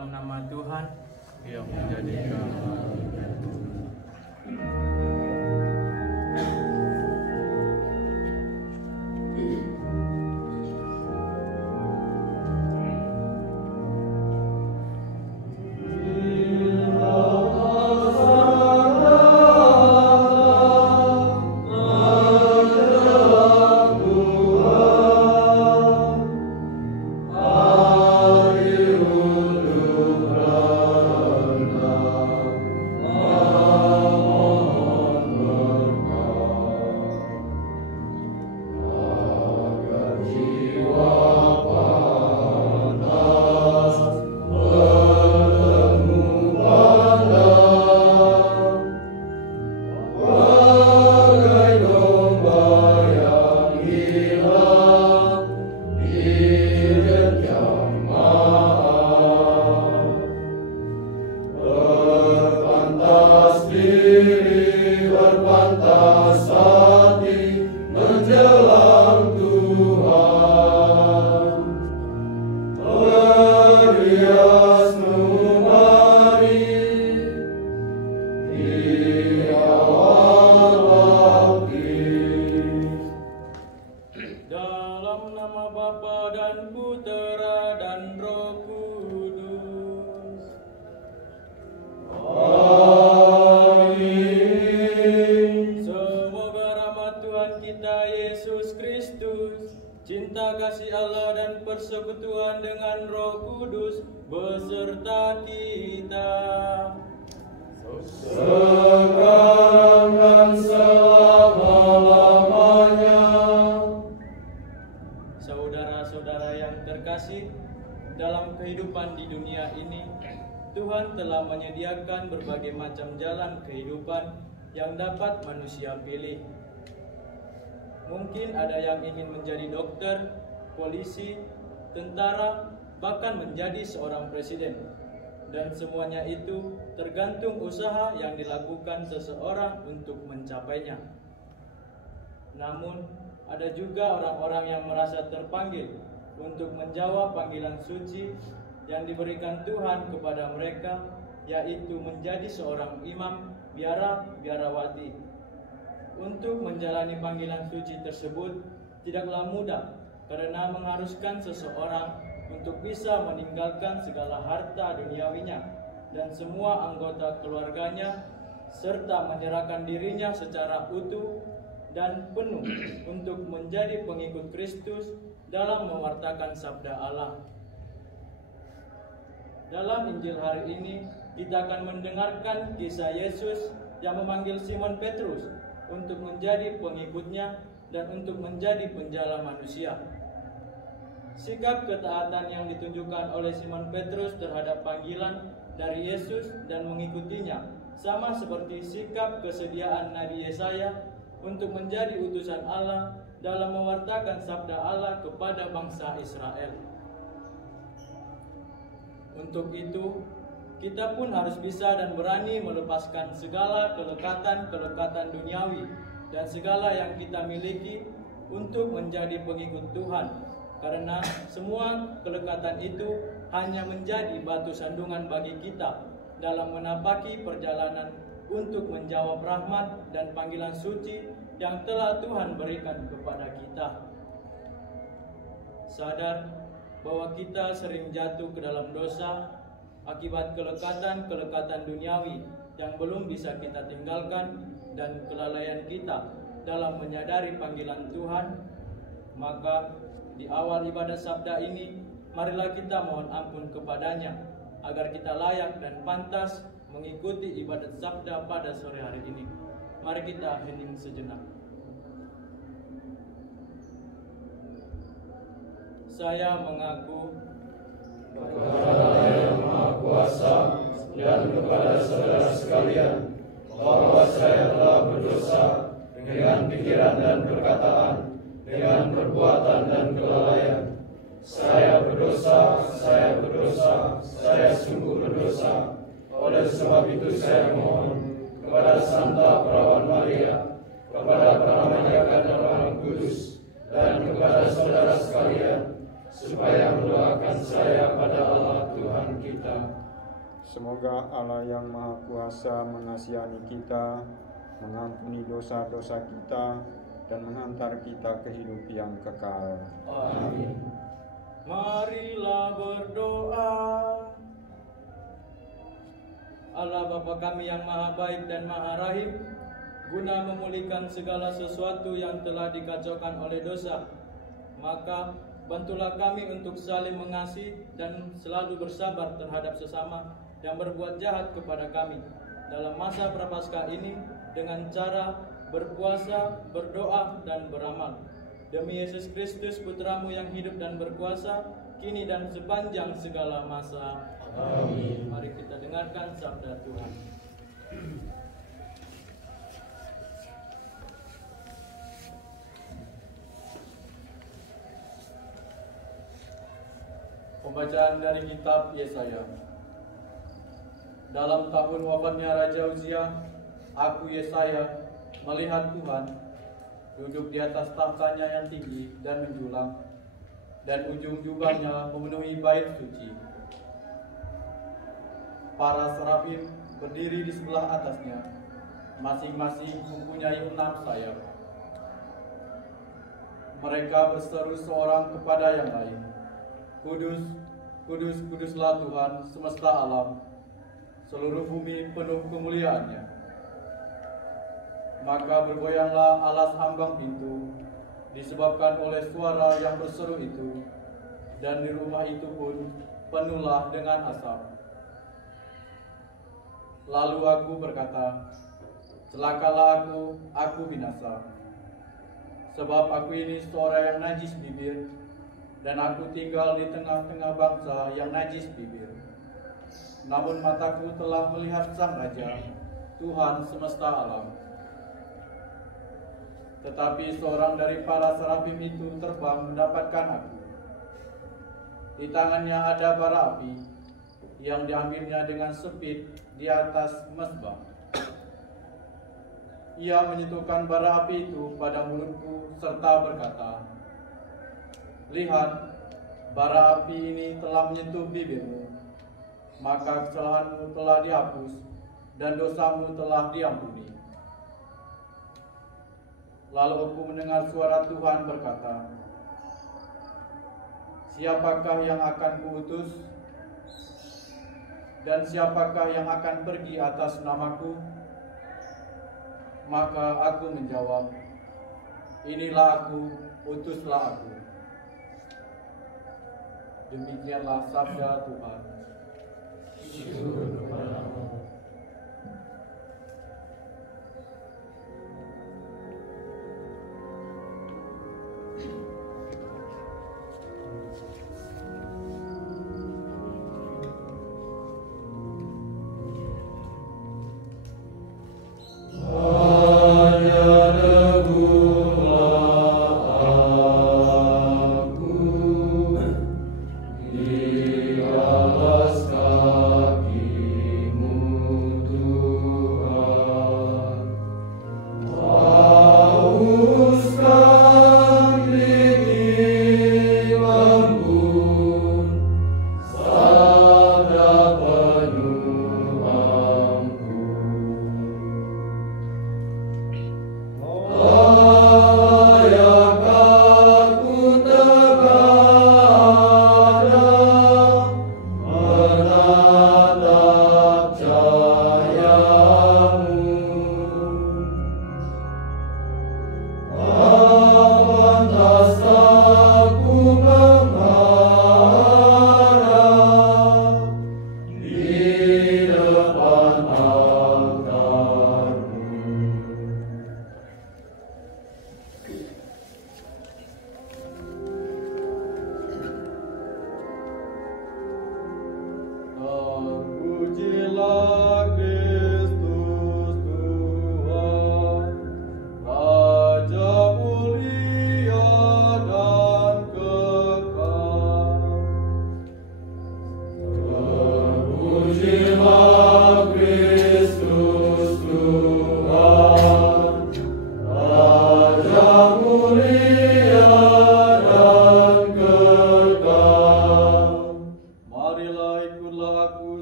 dalam nama Tuhan yang menjadikan cinta kasih Allah dan persekutuan dengan Roh Kudus beserta kita sekarang dan selama-lamanya. Saudara-saudara yang terkasih, dalam kehidupan di dunia ini Tuhan telah menyediakan berbagai macam jalan kehidupan yang dapat manusia pilih. Mungkin ada yang ingin menjadi dokter, polisi, tentara, bahkan menjadi seorang presiden. Dan semuanya itu tergantung usaha yang dilakukan seseorang untuk mencapainya. Namun, ada juga orang-orang yang merasa terpanggil untuk menjawab panggilan suci yang diberikan Tuhan kepada mereka, yaitu menjadi seorang imam biara-biarawati. Untuk menjalani panggilan suci tersebut tidaklah mudah, karena mengharuskan seseorang untuk bisa meninggalkan segala harta duniawinya dan semua anggota keluarganya, serta menyerahkan dirinya secara utuh dan penuh untuk menjadi pengikut Kristus dalam mewartakan sabda Allah. Dalam Injil hari ini kita akan mendengarkan kisah Yesus yang memanggil Simon Petrus untuk menjadi pengikutnya dan untuk menjadi penjala manusia. Sikap ketaatan yang ditunjukkan oleh Simon Petrus terhadap panggilan dari Yesus dan mengikutinya sama seperti sikap kesediaan Nabi Yesaya untuk menjadi utusan Allah dalam mewartakan sabda Allah kepada bangsa Israel. Untuk itu, kita pun harus bisa dan berani melepaskan segala kelekatan-kelekatan duniawi dan segala yang kita miliki untuk menjadi pengikut Tuhan. Karena semua kelekatan itu hanya menjadi batu sandungan bagi kita dalam menapaki perjalanan untuk menjawab rahmat dan panggilan suci yang telah Tuhan berikan kepada kita. Sadar bahwa kita sering jatuh ke dalam dosa akibat kelekatan-kelekatan duniawi yang belum bisa kita tinggalkan dan kelalaian kita dalam menyadari panggilan Tuhan, maka di awal ibadat sabda ini, marilah kita mohon ampun kepadanya agar kita layak dan pantas mengikuti ibadat sabda pada sore hari ini. Mari kita hening sejenak. Saya mengaku kepada Yang Maha Kuasa dan kepada saudara sekalian bahwa saya telah berdosa dengan pikiran dan perkataan, dengan perbuatan dan kelalaian. Saya berdosa, saya sungguh berdosa. Oleh sebab itu saya mohon kepada Santa Perawan Maria, kepada para malaikat dan Roh Kudus, dan kepada saudara sekalian, supaya mendoakan saya pada Allah Tuhan kita. Semoga Allah yang Maha Kuasa mengasihani kita, mengampuni dosa-dosa kita, dan menghantar kita ke hidup yang kekal. Amin. Marilah berdoa. Allah Bapa kami yang Maha Baik dan Maha Rahim, guna memulihkan segala sesuatu yang telah dikacaukan oleh dosa, maka bantulah kami untuk saling mengasihi dan selalu bersabar terhadap sesama yang berbuat jahat kepada kami dalam masa Prapaskah ini, dengan cara berpuasa, berdoa, dan beramal. Demi Yesus Kristus, Putramu yang hidup dan berkuasa, kini dan sepanjang segala masa. Amin. Mari kita dengarkan sabda Tuhan. Pembacaan dari kitab Yesaya. Dalam tahun wafatnya Raja Uzia, aku Yesaya melihat Tuhan duduk di atas tahtanya yang tinggi dan menjulang, dan ujung jubahnya memenuhi bait suci. Para serafim berdiri di sebelah atasnya, masing-masing mempunyai 6 sayap. Mereka berseru seorang kepada yang lain, Kudus, kudus, kuduslah Tuhan semesta alam, seluruh bumi penuh kemuliaannya. Maka bergoyanglah alas ambang pintu, disebabkan oleh suara yang berseru itu, dan di rumah itu pun penuhlah dengan asap. Lalu aku berkata, celakalah aku binasa, sebab aku ini seorang yang najis bibir, dan aku tinggal di tengah-tengah bangsa yang najis bibir. Namun mataku telah melihat Sang Raja, Tuhan semesta alam. Tetapi seorang dari para serafim itu terbang mendapatkan aku. Di tangannya ada bara api, yang diambilnya dengan sepit di atas mezbah. Ia menyentuhkan bara api itu pada mulutku serta berkata, lihat, bara api ini telah menyentuh bibirmu, maka kesalahanmu telah dihapus dan dosamu telah diampuni. Lalu aku mendengar suara Tuhan berkata, siapakah yang akan kuutus? Dan siapakah yang akan pergi atas namaku? Maka aku menjawab, inilah aku, utuslah aku. Demikianlah sabda Tuhan. Syukur kepadamu.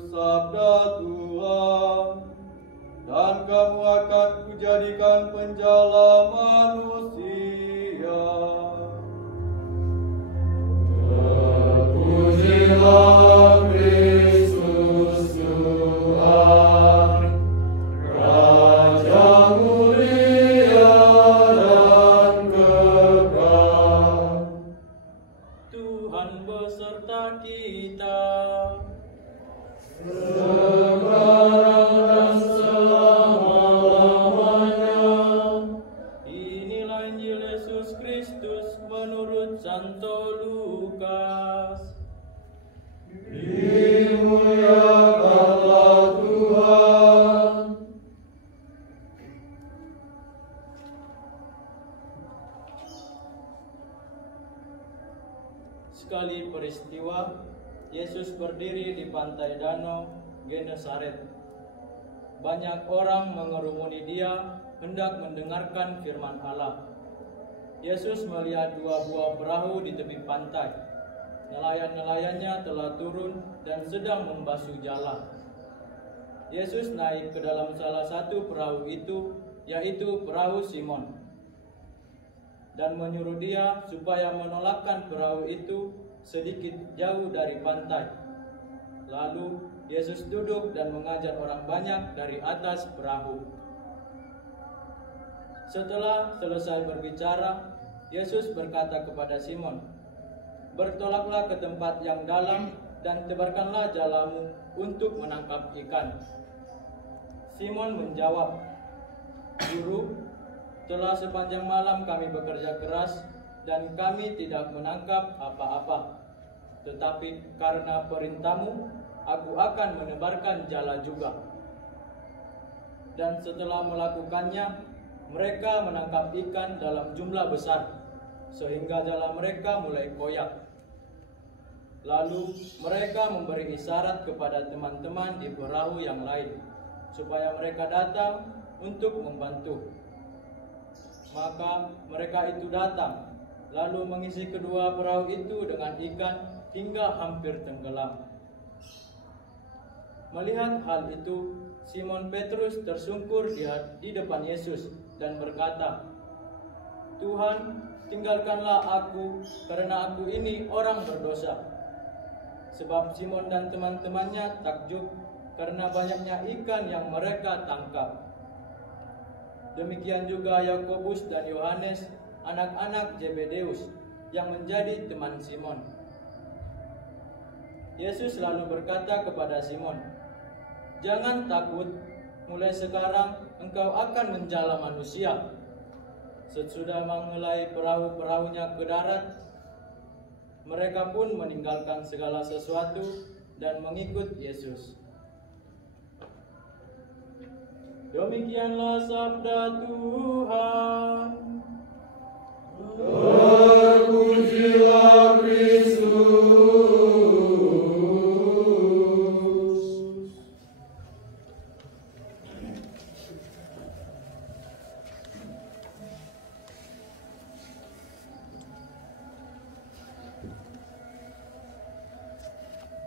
sabda Tuhan, dan kamu akan kujadikan penjala manusia. Terpujilah Kristus Tuhan, Raja mulia dan kekal. Tuhan beserta kita. Sekarang dan selama-lamanya. Inilah Injil Yesus Kristus menurut Santo Lukas. Dimuliakanlah Tuhan. Sekali peristiwa, Yesus berdiri di pantai danau Genesaret. Banyak orang mengerumuni dia hendak mendengarkan firman Allah. Yesus melihat dua buah perahu di tepi pantai. Nelayan-nelayannya telah turun dan sedang membasuh jala. Yesus naik ke dalam salah satu perahu itu, yaitu perahu Simon, dan menyuruh dia supaya menolakkan perahu itu sedikit jauh dari pantai. Lalu Yesus duduk dan mengajar orang banyak dari atas perahu. Setelah selesai berbicara, Yesus berkata kepada Simon, "Bertolaklah ke tempat yang dalam dan tebarkanlah jalamu untuk menangkap ikan." Simon menjawab, "Guru, telah sepanjang malam kami bekerja keras dan kami tidak menangkap apa-apa. Tetapi karena perintahmu, aku akan menebarkan jala juga." Dan setelah melakukannya, mereka menangkap ikan dalam jumlah besar, sehingga jala mereka mulai koyak. Lalu mereka memberi isyarat kepada teman-teman di perahu yang lain, supaya mereka datang untuk membantu. Maka mereka itu datang, lalu mengisi kedua perahu itu dengan ikan hingga hampir tenggelam. Melihat hal itu, Simon Petrus tersungkur di depan Yesus dan berkata, "Tuhan, tinggalkanlah aku, karena aku ini orang berdosa." Sebab Simon dan teman-temannya takjub karena banyaknya ikan yang mereka tangkap. Demikian juga Yakobus dan Yohanes, anak-anak Zebedeus, yang menjadi teman Simon. Yesus lalu berkata kepada Simon, "Jangan takut, mulai sekarang engkau akan menjala manusia." Sesudah mengelai perahu-perahunya ke darat, mereka pun meninggalkan segala sesuatu dan mengikut Yesus. Demikianlah sabda Tuhan. Terpujilah Kristus.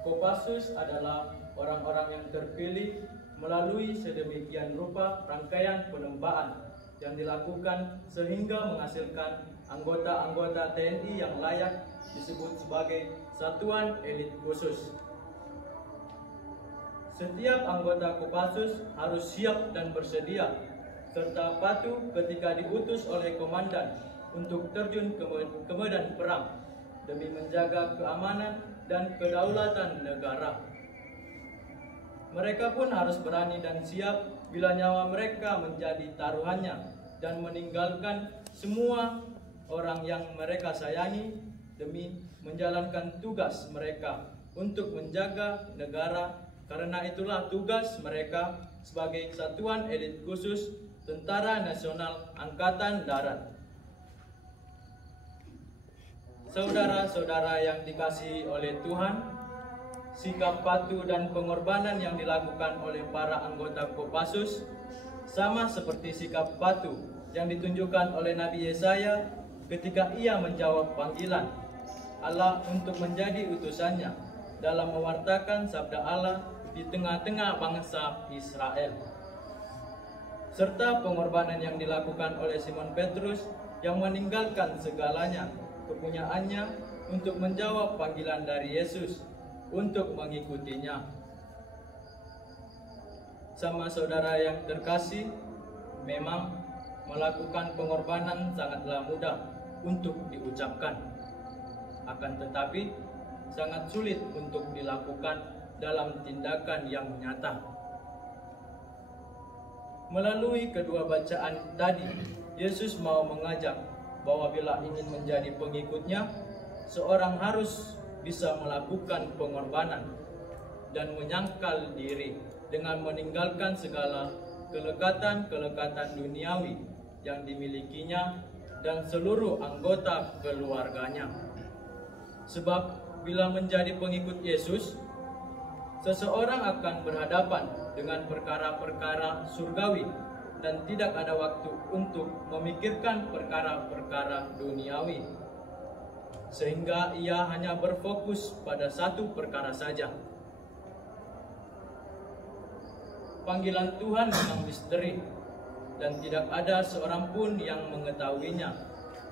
Kopassus adalah orang-orang yang terpilih melalui sedemikian rupa rangkaian penembaan yang dilakukan sehingga menghasilkan anggota-anggota TNI yang layak disebut sebagai satuan elit khusus. Setiap anggota Kopassus harus siap dan bersedia serta patuh ketika diutus oleh komandan untuk terjun ke medan perang demi menjaga keamanan dan kedaulatan negara. Mereka pun harus berani dan siap bila nyawa mereka menjadi taruhannya dan meninggalkan semua orang yang mereka sayangi demi menjalankan tugas mereka untuk menjaga negara. Karena itulah tugas mereka sebagai satuan elit khusus Tentara Nasional Angkatan Darat. Saudara-saudara yang dikasihi oleh Tuhan, sikap patuh dan pengorbanan yang dilakukan oleh para anggota Kopassus sama seperti sikap patuh yang ditunjukkan oleh Nabi Yesaya ketika ia menjawab panggilan Allah untuk menjadi utusannya dalam mewartakan sabda Allah di tengah-tengah bangsa Israel. Serta pengorbanan yang dilakukan oleh Simon Petrus yang meninggalkan segalanya kepunyaannya untuk menjawab panggilan dari Yesus untuk mengikutinya. Sama saudara yang terkasih, memang melakukan pengorbanan sangatlah mudah untuk diucapkan, akan tetapi sangat sulit untuk dilakukan dalam tindakan yang nyata. Melalui kedua bacaan tadi, Yesus mau mengajak bahwa bila ingin menjadi pengikutnya, seorang harus bisa melakukan pengorbanan dan menyangkal diri dengan meninggalkan segala kelekatan-kelekatan duniawi yang dimilikinya dan seluruh anggota keluarganya. Sebab bila menjadi pengikut Yesus, seseorang akan berhadapan dengan perkara-perkara surgawi dan tidak ada waktu untuk memikirkan perkara-perkara duniawi, sehingga ia hanya berfokus pada satu perkara saja. Panggilan Tuhan memang misteri dan tidak ada seorang pun yang mengetahuinya,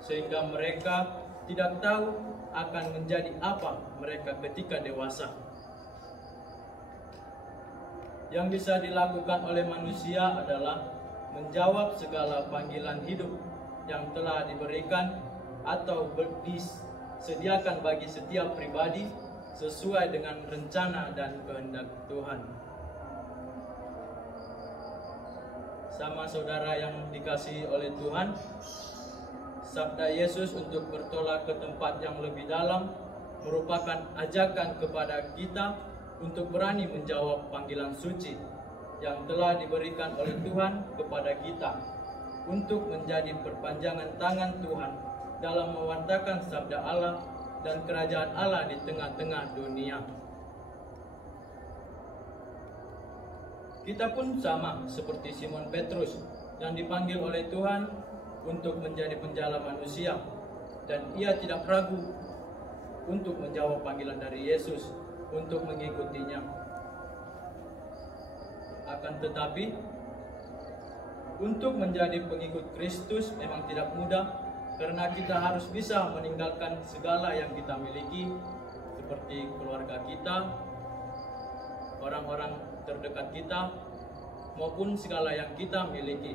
sehingga mereka tidak tahu akan menjadi apa mereka ketika dewasa. Yang bisa dilakukan oleh manusia adalah menjawab segala panggilan hidup yang telah diberikan atau disediakan bagi setiap pribadi sesuai dengan rencana dan kehendak Tuhan. Sama saudara yang dikasihi oleh Tuhan, sabda Yesus untuk bertolak ke tempat yang lebih dalam merupakan ajakan kepada kita untuk berani menjawab panggilan suci yang telah diberikan oleh Tuhan kepada kita untuk menjadi perpanjangan tangan Tuhan dalam mewartakan sabda Allah dan kerajaan Allah di tengah-tengah dunia. Kita pun sama seperti Simon Petrus yang dipanggil oleh Tuhan untuk menjadi penjala manusia, dan ia tidak ragu untuk menjawab panggilan dari Yesus untuk mengikutinya. Akan tetapi, untuk menjadi pengikut Kristus memang tidak mudah, karena kita harus bisa meninggalkan segala yang kita miliki, seperti keluarga kita, orang-orang terdekat kita, maupun segala yang kita miliki.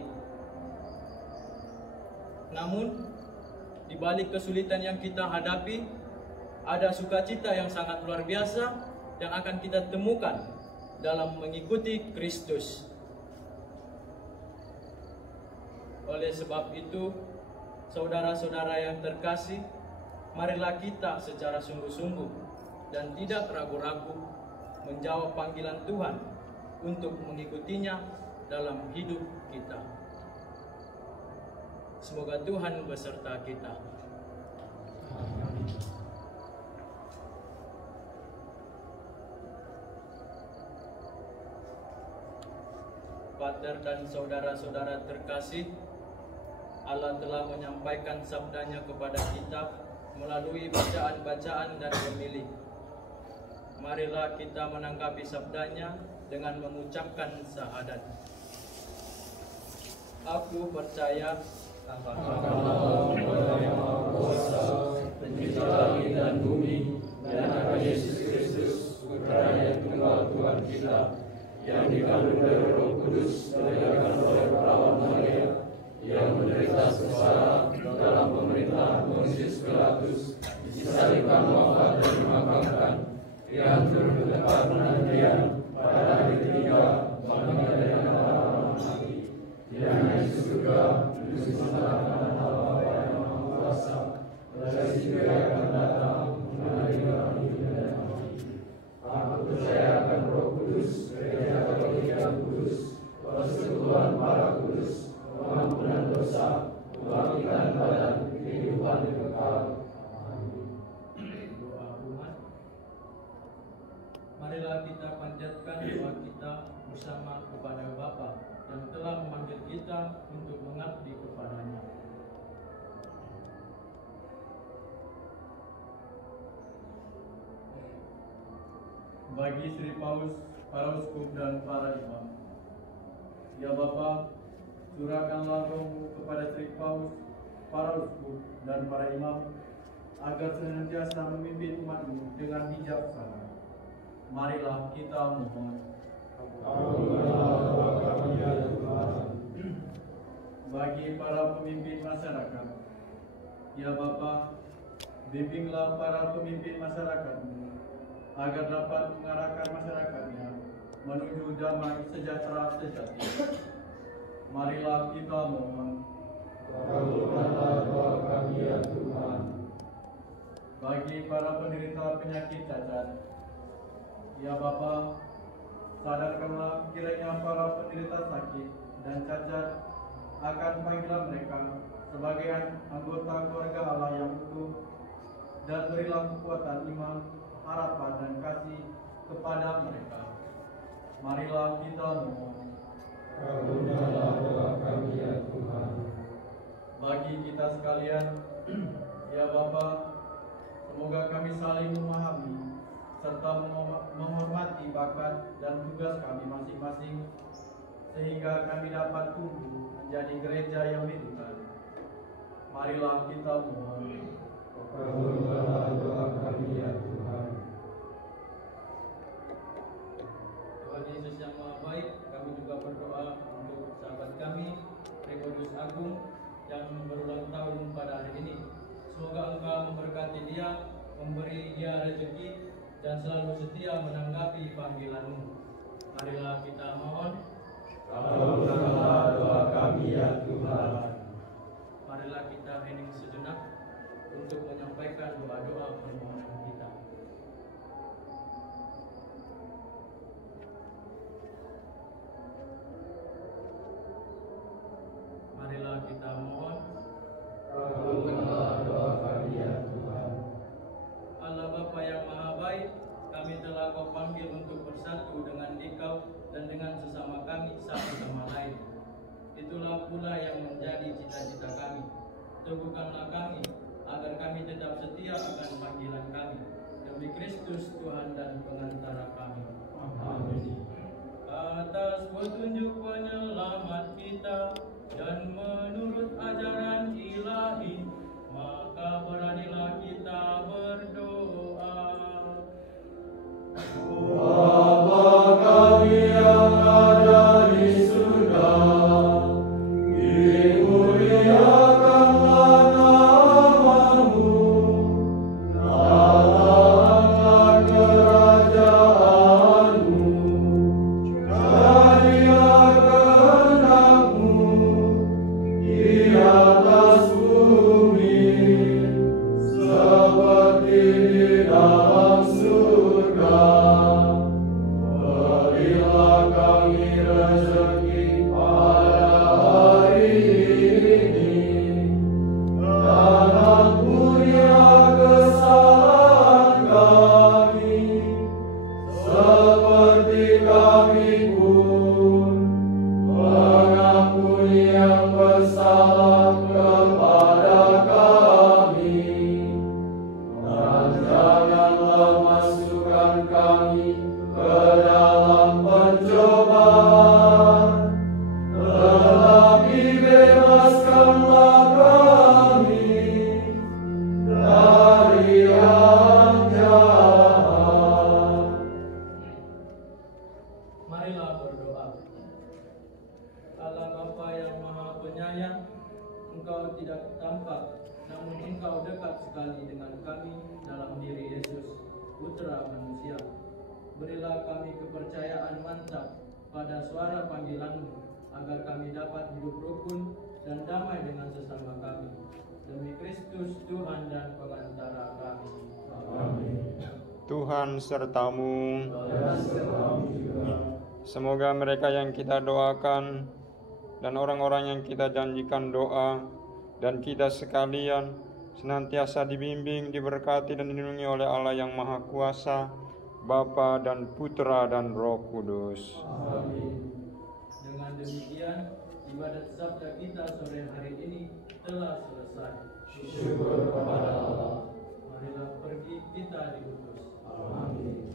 Namun, di balik kesulitan yang kita hadapi, ada sukacita yang sangat luar biasa yang akan kita temukan dalam mengikuti Kristus. Oleh sebab itu, saudara-saudara yang terkasih, marilah kita secara sungguh-sungguh dan tidak ragu-ragu menjawab panggilan Tuhan untuk mengikutinya dalam hidup kita. Semoga Tuhan beserta kita. Pater dan saudara-saudara terkasih, Allah telah menyampaikan sabdanya kepada kita melalui bacaan-bacaan dan pemilih. Marilah kita menanggapi sabdanya dengan mengucapkan syahadat. Aku percaya akan Allah yang Maha Kuasa, Pencipta langit dan bumi, dan akan Yesus Kristus, Putra yang tunggal Tuhan kita, yang dikandung dari Roh Kudus, dilahirkan oleh perawan Maria, yang menderita sengsara dalam pemerintahan Pontius Pilatus, disalibkan, wafat dan dimakamkan, yang turun ke penantian pada hari ketiga, bangkit dari antara orang mati, yang naik ke surga, duduk sebelah kanan Allah yang Maha Kuasa, dari situ akan datang mengadili orang hidup dan mati. Aku percaya akan Roh Kudus, Gereja Katolik yang kudus, persekutuan para kudus, pengampunan dosa, kebangkitan badan, kehidupan kekal. Marilah kita panjatkan doa kita bersama kepada Bapa yang telah memanggil kita untuk mengabdi kepadanya. Bagi Sri Paus para uskup dan para imam. Ya Bapa, curahkanlah Roh-Mu kepada Trik Paus, para uskup dan para imam, agar senantiasa memimpin umat-Mu dengan bijaksana. Marilah kita mohon. Ampunilah doa kami ya Tuhan. Bagi para pemimpin masyarakat, ya Bapa, bimbinglah para pemimpin masyarakat-Mu agar dapat mengarahkan masyarakatnya menuju damai sejahtera sejati. Marilah kita mohon. Kabulkanlah doa kami ya Tuhan. Bagi para penderita penyakit cacat, ya Bapa, sadarkanlah kiranya para penderita sakit dan cacat akan panggilan mereka sebagai anggota keluarga Allah yang utuh, dan berilah kekuatan iman, harapan dan kasih kepada mereka. Marilah kita mohon. Kabulkanlah doa kami ya Tuhan. Bagi kita sekalian, ya Bapa, semoga kami saling memahami serta menghormati bakat dan tugas kami masing-masing, sehingga kami dapat tumbuh menjadi gereja yang didikan. Marilah kita mohon. Kabulkanlah doa kami ya Tuhan. Tuhan Yesus yang Maha Baik, kami juga berdoa untuk sahabat kami, Gregorius Agung, yang berulang tahun pada hari ini. Semoga Engkau memberkati dia, memberi dia rezeki, dan selalu setia menanggapi panggilan-Mu. Marilah kita mohon. Kabulkanlah doa kami ya Tuhan. Marilah kita hening sejenak untuk menyampaikan doa-doa permohonan kita. Marilah kita mohon. Kabulkanlah doa kami ya Tuhan. Allah Bapa yang Maha Baik, kami telah Kau panggil untuk bersatu dengan Dikau dan dengan sesama kami satu sama lain. Itulah pula yang menjadi cita-cita kami. Teguhkanlah kami agar kami tetap setia akan panggilan kami. Demi Kristus Tuhan dan pengantara kami. Amin. Atas petunjuk penyelamat kita dan menurut ajaran ilahi, maka beranilah kita berdoa. Bapa kami yang ada di surga, dimuliakanlah nama-Mu, datanglah kerajaan-Mu, jadilah kehendak-Mu di atas bumi seperti di dalam surga. Berilah kami rezeki pada hari ini, dan ampunilah kesalahan kami, seperti kami pun mengampuni yang bersalah kepada kami. Dan janganlah masukkan kami ke dalam pencobaan, tetapi bebaskanlah kami dari yang jahat. Marilah berdoa. Allah Bapa yang Maha Penyayang, Engkau tidak tampak, namun Engkau dekat sekali dengan kami dalam diri Yesus, Putra Manusia. Berilah kami kepercayaan mantap pada suara panggilan-Mu, agar kami dapat hidup rukun dan damai dengan sesama kami. Demi Kristus Tuhan dan pengantara kami. Amin. Tuhan sertamu. Dan serta-Mu juga. Semoga mereka yang kita doakan dan orang-orang yang kita janjikan doa dan kita sekalian senantiasa dibimbing, diberkati dan dilindungi oleh Allah yang Maha Kuasa, Bapa dan Putra dan Roh Kudus. Amin. Dengan demikian, ibadat sabda kita sore hari ini telah selesai. Syukur kepada Allah. Marilah pergi kita diutus. Amin.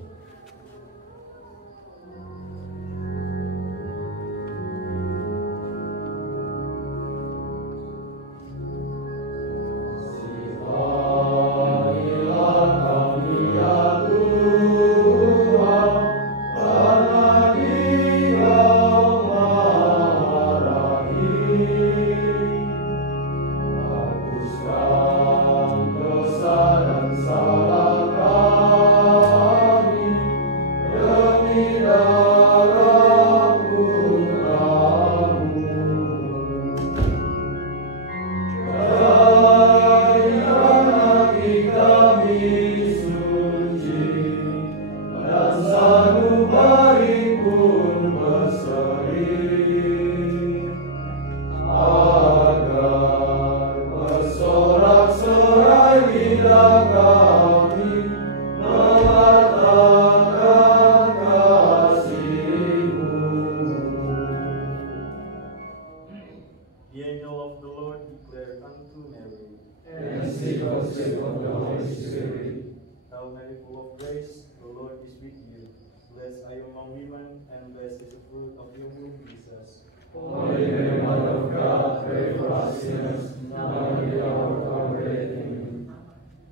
are you among women, and blessed is the fruit of your womb, Jesus. Holy Mary, Mother of God, pray for us sinners, now and at the hour of our death. Amen.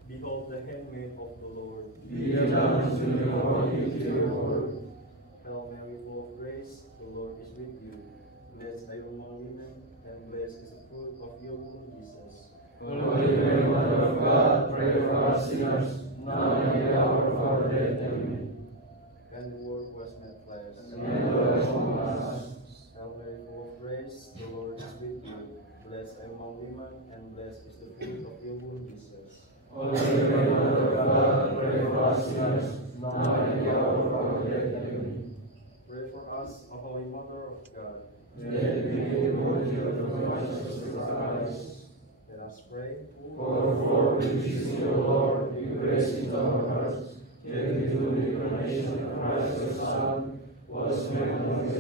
Behold the handmaid of the Lord. Be it done unto me according to your word. Hail Mary, full of grace, the Lord is with you. Blessed are you among women, and blessed is the fruit of your womb, Jesus. Holy Mary, Mother of God, pray for us sinners, now and at the hour of our death. Amen. And the Word was made flesh. And dwelt among us. Hail Mary, full of grace, the Lord is with you. Blessed are you among women, and blessed is the fruit of your womb, Jesus. Holy Mary, Mother of God, pray for us sinners, now and at the hour of our death. Amen. Pray for us, O Holy Mother of God. May we be devoted of the righteousness of Christ. Let us pray. For we beseech you, Lord, you grace into our hearts, take into the incarnation of Christ your Son, was made among